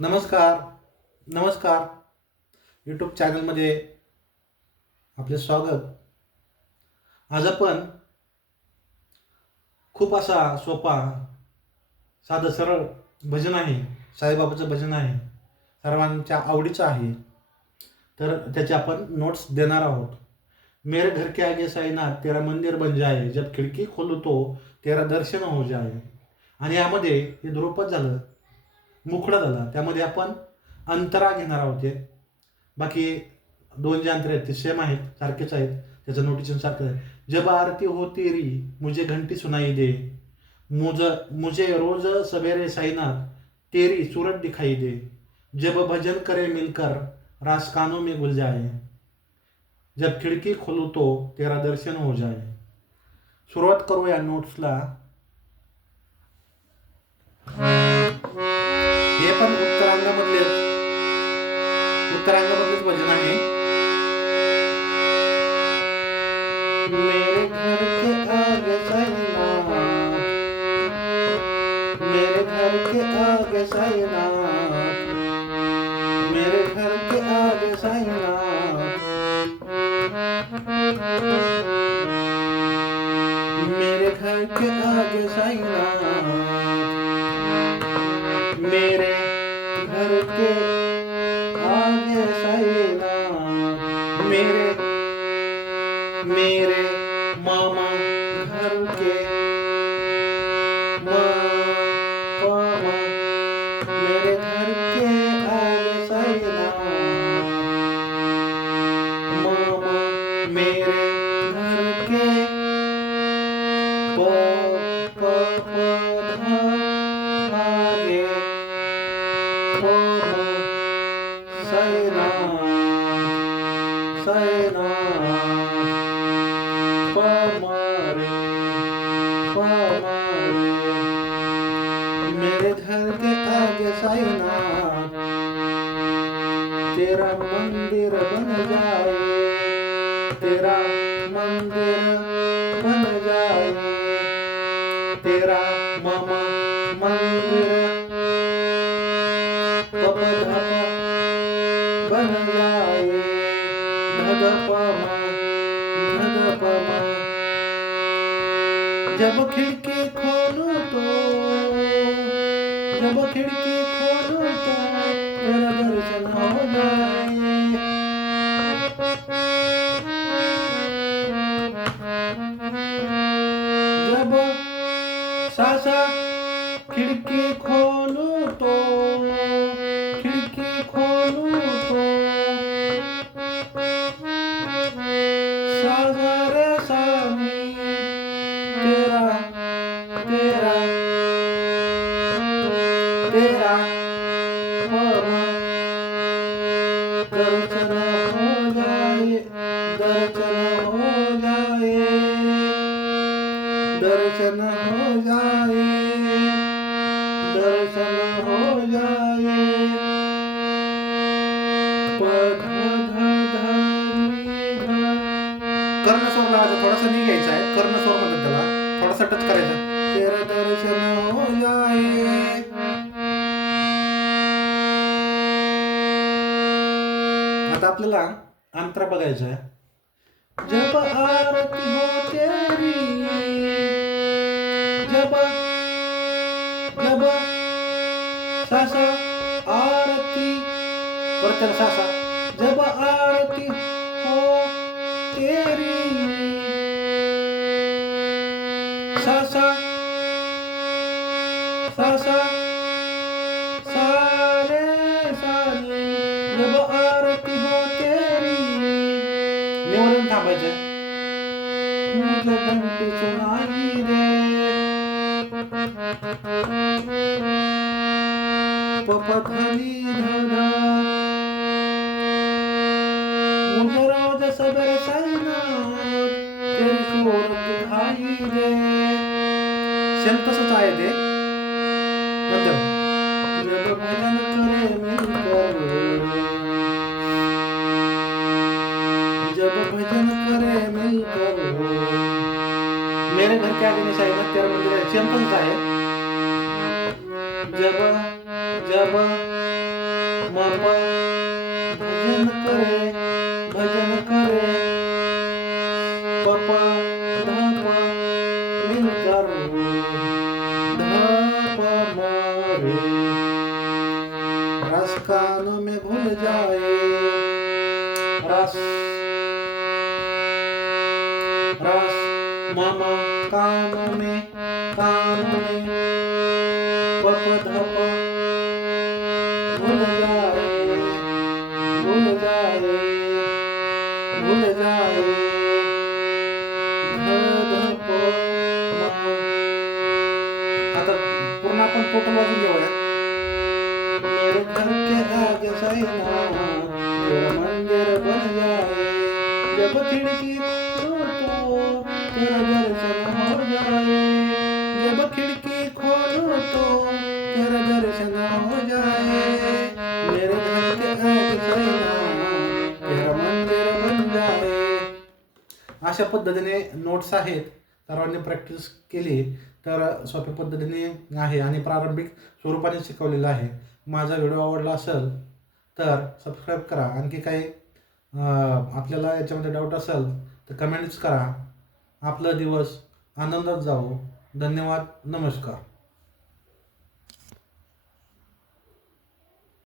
नमस्कार नमस्कार यूट्यूब चॅनलमध्ये आपले स्वागत. आज आपण खूप असा सोपा साधं सरळ भजन आहे. साईबाबाचं भजन आहे, सर्वांच्या आवडीचं आहे. तर त्याचे आपण नोट्स देणार आहोत. मेरे घर के आगे साईनाथ तेरा मंदिर बन जाए, जब खिडकी खोलू तो तेरा दर्शन हो जाए. आणि यामध्ये हे ध्रुपद झालं, मुखडा झाला, त्यामध्ये आपण अंतरा घेणार आहोत. बाकी दोन जे अंतर आहेत ते सेम आहेत, सारखेच आहेत. त्याचं नोटेशन सारखं आहे. जब आरती हो तेरी मुझे घंटी सुनाई दे, मुझे रोज सवेरे साईनाथ तेरी सूरत दिखाई दे, जब भजन करे मिलकर रास कानों में घुल जाए, जब खिडकी खोलू तो तेरा दर्शन हो जाए. सुरुवात करू या नोट्सला. हे पण उत्तरांगामधलेच भजन आहे. मेरे घर के आगे साईनाथ, मेरे घर के आगे साईनाथ, मेरे घर के आगे साईनाथ, मेरे घर के आगे साईनाथ, मेरे घर के आगे साईनाथ, मेरे मामा घर के मामा, मेरे घर के आगे साईनाथ, मामा मेरे घर के आगे साईनाथ, साईनाथ पमारे पमारे, मेरे घर के आगे साईनाथ तेरा मंदिर बन जाए, तेरा मंदिर बन जाए, तेरा मामा मंदिर बन जाए, धधपमा धधपमा, जब खिड़की खोलूं तो, जब खिड़की खोलूं तो तेरा दर्शन हो जाए, जब सासा खिड़की खोलूं तो, खिड़की खोलूं तो सागरे सामी तेरा तेरा तेरा दर्शन हो जाए, दर्शन हो जाए, दर्शन हो जाए, दर्शन हो जाए. कर्ण स्वर लावायचा, थोडासा नी घ्यायचा आहे. कर्ण स्वर म्हणतात त्याला, थोडासा टच करायचा. तेरा दर्शन हो जाए. आता आपल्याला अंतरा बघायचा आहे. जब आरती हो तेरी, जब जब सासा आरती, परत त्याला सासा, जब आरती हो तेरी सासा सासा सारे सारे, जब आरती हो तेरी, निवडून थांबायचं. मुझे घंटी सुनाई दे, पपधनी धधा, मुझे रोज सवेरे साईनाथ तेरी सूरत दिखाई दे. सेम तसंच आहे ते. नंतर जब भजन करे मिलकर, जब भजन करे मिलकर, मेरे घर के आगे साईनाथ तेरा मंदिर आहे. सेम तसंच आहे. जब जब मप भजन करे पप धप मिलकर धप मरे रस कान में घुल जाए रस मम कान में पप धप भूल जाए धप म. आता पूर्ण आपण टोटल वाजून घेऊया. मेरे घर के आगे सैना तेरा मंदिर बन जाए जब खिड़की खोलो तो तेरा दर्शन हो जाए जब खिड़की खोलो तो तेरा दर्शन हो जाए मेरे घर के आगे सैना तेरा मंदिर बन जाए. अशा पद्धतीने नोट्स आहेत. सर्वांनी प्रॅक्टिस केली तर सोप्या पद्धतीने आहे आणि प्रारंभिक स्वरूपाने शिकवलेलं आहे. माझा व्हिडिओ आवडला असेल तर सबस्क्राईब करा. आणखी काही आपल्याला याच्यामध्ये डाऊट असेल तर कमेंट्स करा. आपला दिवस आनंदात जावो. धन्यवाद. नमस्कार.